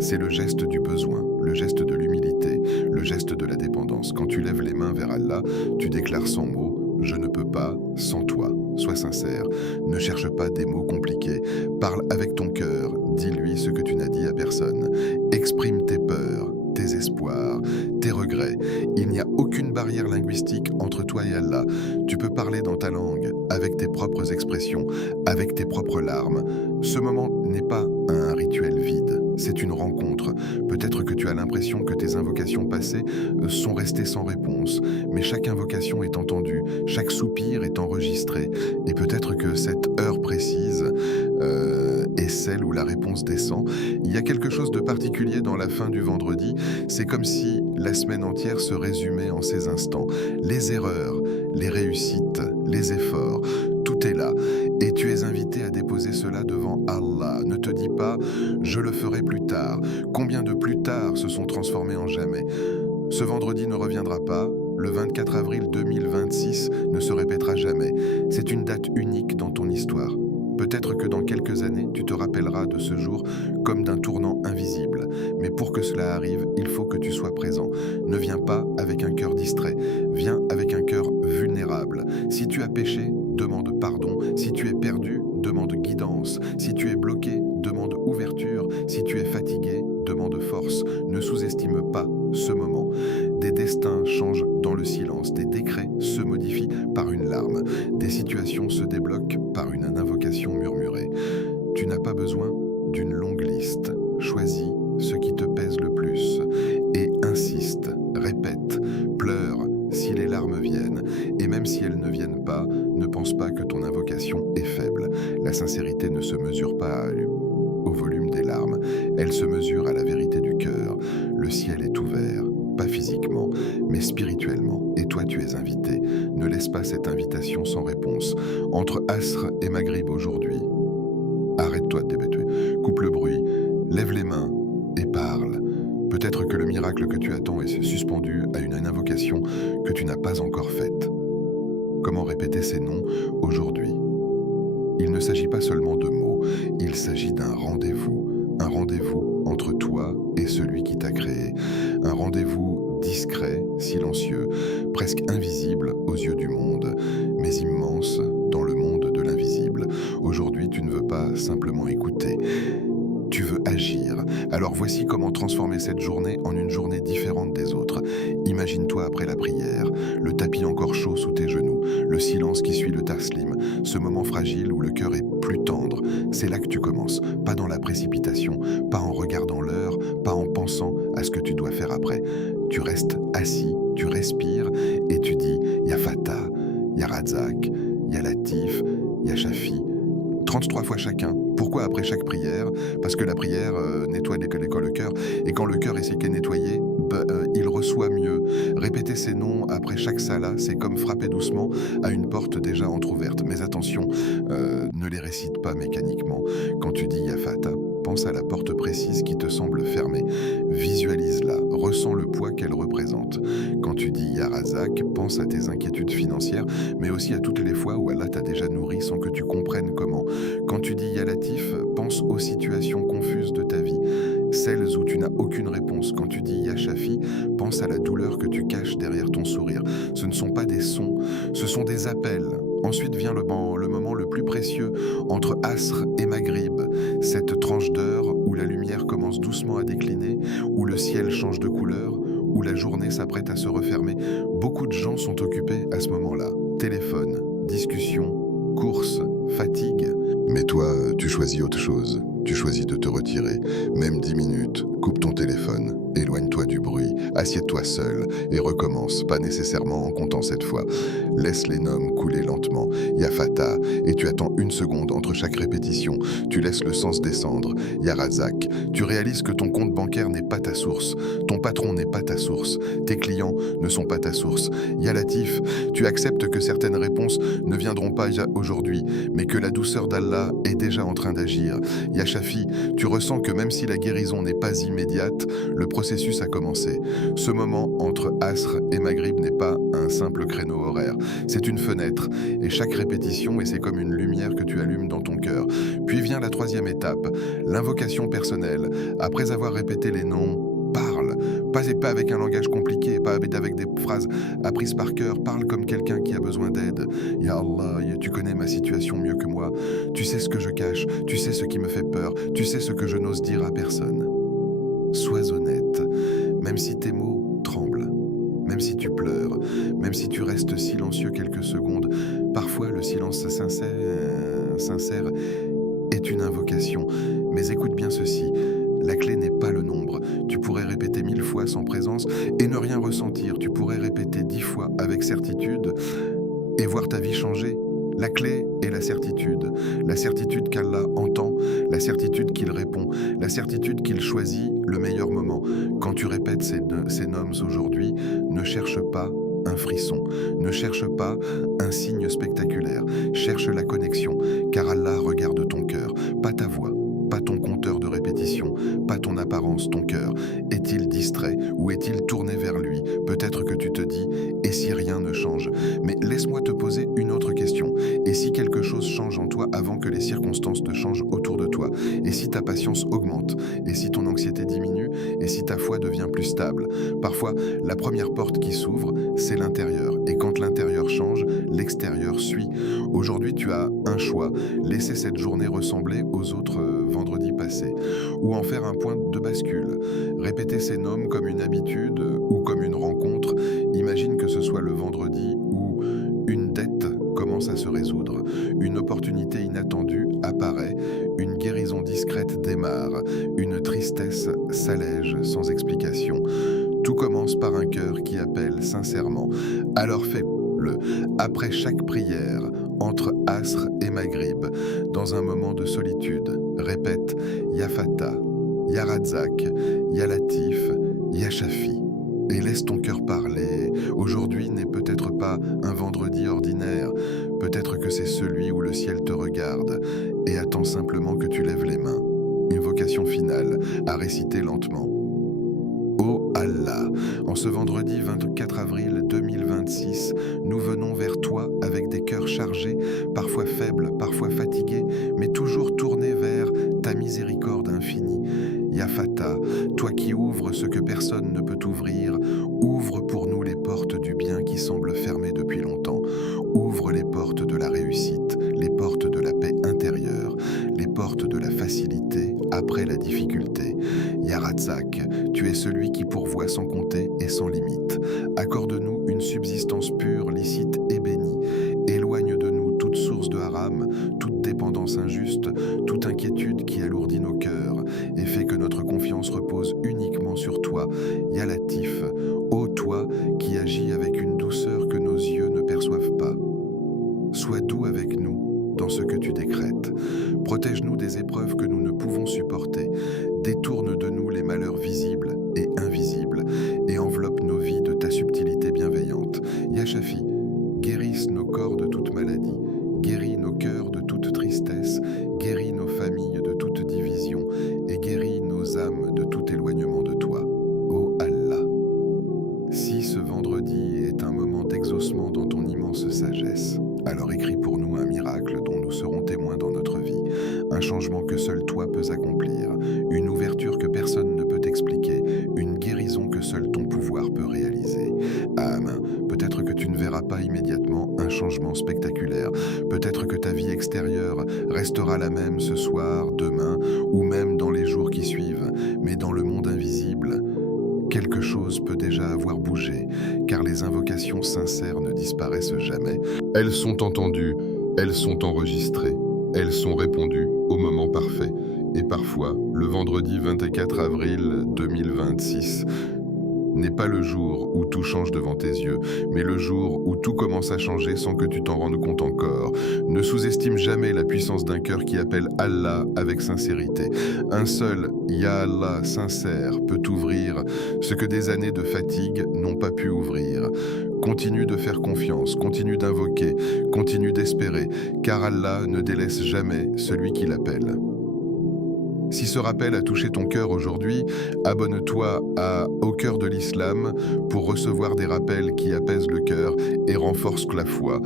C'est le geste du besoin, le geste de l'humilité, le geste de la dépendance. Quand tu lèves les mains vers Allah, tu déclares sans mots « Je ne peux pas sans toi ». Sois sincère, ne cherche pas des mots compliqués. Parle avec ton cœur, dis-lui ce que tu n'as dit à personne. Exprime tes peurs, tes espoirs, tes regrets. Il n'y a aucune barrière linguistique entre toi et Allah. Tu peux parler dans ta langue, avec tes propres expressions, avec tes propres larmes. Ce moment n'est pas un rituel vide, c'est une rencontre. Peut-être que tu as l'impression que tes invocations passées sont restées sans réponse, mais chaque invocation est entendue, chaque soupir est enregistré. Et peut-être que cette heure précise est celle où la réponse descend. Il y a quelque chose de particulier dans la fin du vendredi. C'est comme si la semaine entière se résumait en ces instants. Les erreurs, les réussites, les efforts, tout est là. Et tu es invité à déposer cela devant Allah. Ne te dis pas « je le ferai plus tard ». Combien de plus tard se sont transformés en jamais? Ce vendredi ne reviendra pas. Le 24 avril 2026 ne se répétera jamais. C'est une date unique dans ton histoire. Peut-être que dans quelques années, tu te rappelleras de ce jour comme d'un tournant invisible. Mais pour que cela arrive, il faut que tu sois présent. Ne viens pas avec un cœur distrait. Viens avec un cœur vulnérable. Si tu as péché, demande pardon. Si tu es perdu, demande guidance. Si tu es bloqué, demande ouverture. Si tu es fatigué, demande force. Ne sous-estime pas ce moment. Des destins changent dans le silence, des décrets se modifient par une larme, des situations se débloquent par une invocation murmurée. Tu n'as pas besoin d'une longue liste. Choisis ce qui te pèse le plus et insiste, répète, pleure si les larmes viennent. Et même si elles ne viennent pas, ne pense pas que ton invocation est faible. La sincérité ne se mesure pas au volume des larmes, elle se mesure à la vérité du cœur. Le ciel est ouvert, pas physiquement, mais spirituellement, et toi tu es invité. Ne laisse pas cette invitation sans réponse. Entre Asr et Maghrib aujourd'hui, arrête-toi de débêter, coupe le bruit, lève les mains et parle. Peut-être que le miracle que tu attends est suspendu à une invocation que tu n'as pas encore faite. Comment répéter ces noms aujourd'hui? Il ne s'agit pas seulement de mots, il s'agit d'un rendez-vous entre toi et celui qui t'a créé. Un rendez-vous discret, silencieux, presque invisible aux yeux du monde, mais immense dans le monde de l'invisible. Aujourd'hui, tu ne veux pas simplement écouter. Tu veux agir. Alors voici comment transformer cette journée en une journée différente des autres. Imagine-toi après la prière, le tapis encore chaud sous tes genoux, le silence qui suit le taslim, ce moment fragile où le cœur est plus tendre. C'est là que tu commences, pas dans la précipitation, pas en regardant l'heure, pas en pensant à ce que tu dois faire après. Tu restes assis, tu respires et tu dis « Ya Fatah, Ya Razak, Ya Latif, Ya Shafi ». 33 fois chacun. Pourquoi après chaque prière? Parce que la prière nettoie le cœur, et quand le cœur est nettoyé, il reçoit mieux. Répéter ces noms après chaque salat, c'est comme frapper doucement à une porte déjà entr'ouverte. Mais attention, ne les récite pas mécaniquement. Quand tu dis Ya Fatah, pense à la porte précise qui te semble fermée. Visualise-la, ressens le poids qu'elle représente. Quand tu dis Ya Razak, pense à tes inquiétudes financières, mais aussi à toutes les fois où Allah t'a déjà nourri sans que tu comprennes comment. Quand tu dis Ya Latif, pense aux situations confuses de ta vie. celles où tu n'as aucune réponse. Quand tu dis Ya Shafi, pense à la douleur que tu caches derrière ton sourire. Ce ne sont pas des sons, ce sont des appels. Ensuite vient le moment le plus précieux entre Asr et Maghrib, cette tranche d'heure où la lumière commence doucement à décliner, où le ciel change de couleur, où la journée s'apprête à se refermer. Beaucoup de gens sont occupés à ce moment-là. Téléphone, discussion, course, fatigue. Mais toi, tu choisis autre chose. Tu choisis de te retirer. Même 10 minutes, coupe ton téléphone, éloigne-toi du bruit, assieds-toi seul et recommence, pas nécessairement en comptant cette fois. Laisse les noms couler lentement, Ya Fata, et tu attends une seconde entre chaque répétition. Tu laisses le sens descendre, Ya Razak. Tu réalises que ton compte bancaire n'est pas ta source, ton patron n'est pas ta source, tes clients ne sont pas ta source. Ya Latif, tu acceptes que certaines réponses ne viendront pas aujourd'hui, mais que la douceur d'Allah est déjà en train d'agir. Ya Shafi, tu ressens que même si la guérison n'est pas immédiate, le processus a commencé. Ce moment entre Asr et Maghrib n'est pas un simple créneau horaire, c'est une fenêtre, et chaque répétition, et c'est comme une lumière que tu allumes dans ton cœur. Puis vient la troisième étape, l'invocation personnelle. Après avoir répété les noms, parle, pas avec un langage compliqué, pas avec des phrases apprises par cœur, parle comme quelqu'un qui a besoin d'aide. Ya Allah, tu connais ma situation mieux que moi, tu sais ce que je cache, tu sais ce qui me fait peur, tu sais ce que je n'ose dire à personne. Sois honnête, même si tes mots tremblent, même si tu pleures, même si tu restes silencieux quelques secondes. Parfois le silence sincère est une invocation, mais écoute bien ceci. La clé n'est pas le nombre. Tu pourrais répéter 1000 fois sans présence et ne rien ressentir. Tu pourrais répéter 10 fois avec certitude et voir ta vie changer. La clé est la certitude qu'Allah entend, la certitude qu'il répond, la certitude qu'il choisit le meilleur moment. Quand tu répètes ces noms aujourd'hui, ne cherche pas un frisson, ne cherche pas un signe spectaculaire, cherche la connexion, car Allah regarde ton cœur, pas ta voix. Pas ton compteur de répétition, pas ton apparence, ton cœur. Est-il distrait ou est-il tourné vers lui? Peut-être que tu te dis « et si rien ne change ?» Mais laisse-moi te poser une autre question. Et si quelque chose change en toi avant que les circonstances ne changent autour de toi? Et si ta patience augmente? Et si ton anxiété diminue? Et si ta foi devient plus stable? Parfois, la première porte qui s'ouvre, c'est l'intérieur. Et quand l'intérieur change, l'extérieur suit. Aujourd'hui, tu as un choix. Laisser cette journée ressembler aux autres vendredi passé, ou en faire un point de bascule. Répéter ces noms comme une habitude ou comme une rencontre. Imagine que ce soit le vendredi où une dette commence à se résoudre, une opportunité inattendue apparaît, une guérison discrète démarre, une tristesse s'allège sans explication. Tout commence par un cœur qui appelle sincèrement. Alors fais-le après chaque prière, entre Asr et Maghrib, dans un moment de solitude. Répète Ya Fata, Ya Razak, Ya Latif, Ya Shafi. Et laisse ton cœur parler. Aujourd'hui n'est peut-être pas un vendredi ordinaire. Peut-être que c'est celui où le ciel te regarde et attend simplement que tu lèves les mains. Invocation finale à réciter lentement. Ô Allah, en ce vendredi 24 avril 2026, nous venons vers toi avec des cœurs chargés, parfois faibles, parfois fatigués, mais toujours tournés vers ta miséricorde infinie. Ya Fata, toi qui ouvres ce que personne ne peut ouvrir, ouvre pour nous les portes du bien qui semblent fermées depuis longtemps. Ouvre les portes de la réussite, les portes de la paix intérieure, les portes de la facilité après la difficulté. Ya Razak, tu es celui qui pourvoit sans compter et sans limite. Accorde-nous une subsistance pure, licite et bénie. Éloigne de nous toute source de haram, toute dépendance injuste, toute inquiétude qui alourdit nos cœurs et fait que notre confiance repose uniquement sur toi. Ya Latif, ô toi qui agis avec une douceur que nos yeux ne perçoivent pas. Sois doux avec nous dans ce que tu décrètes. Protège-nous des épreuves que nous ne pouvons supporter. Détourne de nous les malheurs visibles et invisibles et enveloppe nos vies de ta subtilité bienveillante. Ya Shafi, guérisse nos corps de toute maladie, guéris nos cœurs de toute tristesse, guéris nos familles de toute division et guéris nos âmes de tout éloignement de toi. Ô Allah, si ce vendredi est un moment d'exaucement dans ton immense sagesse, alors écris pour nous un miracle dont nous serons témoins dans notre vie, un changement que seul toi peux accomplir, une ouverture que personne ne restera la même ce soir, demain ou même dans les jours qui suivent. Mais dans le monde invisible, quelque chose peut déjà avoir bougé, car les invocations sincères ne disparaissent jamais. Elles sont entendues, elles sont enregistrées, elles sont répondues au moment parfait. Et parfois, le vendredi 24 avril 2026 n'est pas le jour où tout change devant tes yeux, mais le jour où tout commence à changer sans que tu t'en rendes compte encore. Ne sous-estime jamais la puissance d'un cœur qui appelle Allah avec sincérité. Un seul Ya Allah sincère peut ouvrir ce que des années de fatigue n'ont pas pu ouvrir. Continue de faire confiance, continue d'invoquer, continue d'espérer, car Allah ne délaisse jamais celui qui l'appelle. Si ce rappel a touché ton cœur aujourd'hui, abonne-toi à Au cœur de l'islam pour recevoir des rappels qui apaisent le cœur et renforcent la foi.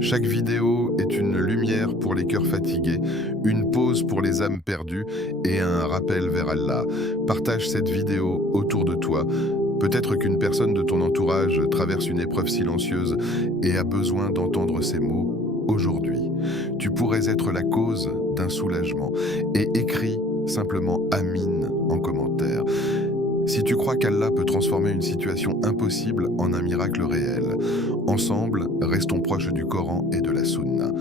Chaque vidéo est une lumière pour les cœurs fatigués, une pause pour les âmes perdues et un rappel vers Allah. Partage cette vidéo autour de toi. Peut-être qu'une personne de ton entourage traverse une épreuve silencieuse et a besoin d'entendre ces mots aujourd'hui. Tu pourrais être la cause d'un soulagement et écris simplement Amin en commentaire. Si tu crois qu'Allah peut transformer une situation impossible en un miracle réel, ensemble, restons proches du Coran et de la Sunna.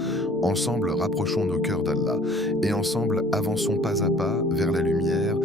Ensemble, rapprochons nos cœurs d'Allah et ensemble, avançons pas à pas vers la lumière.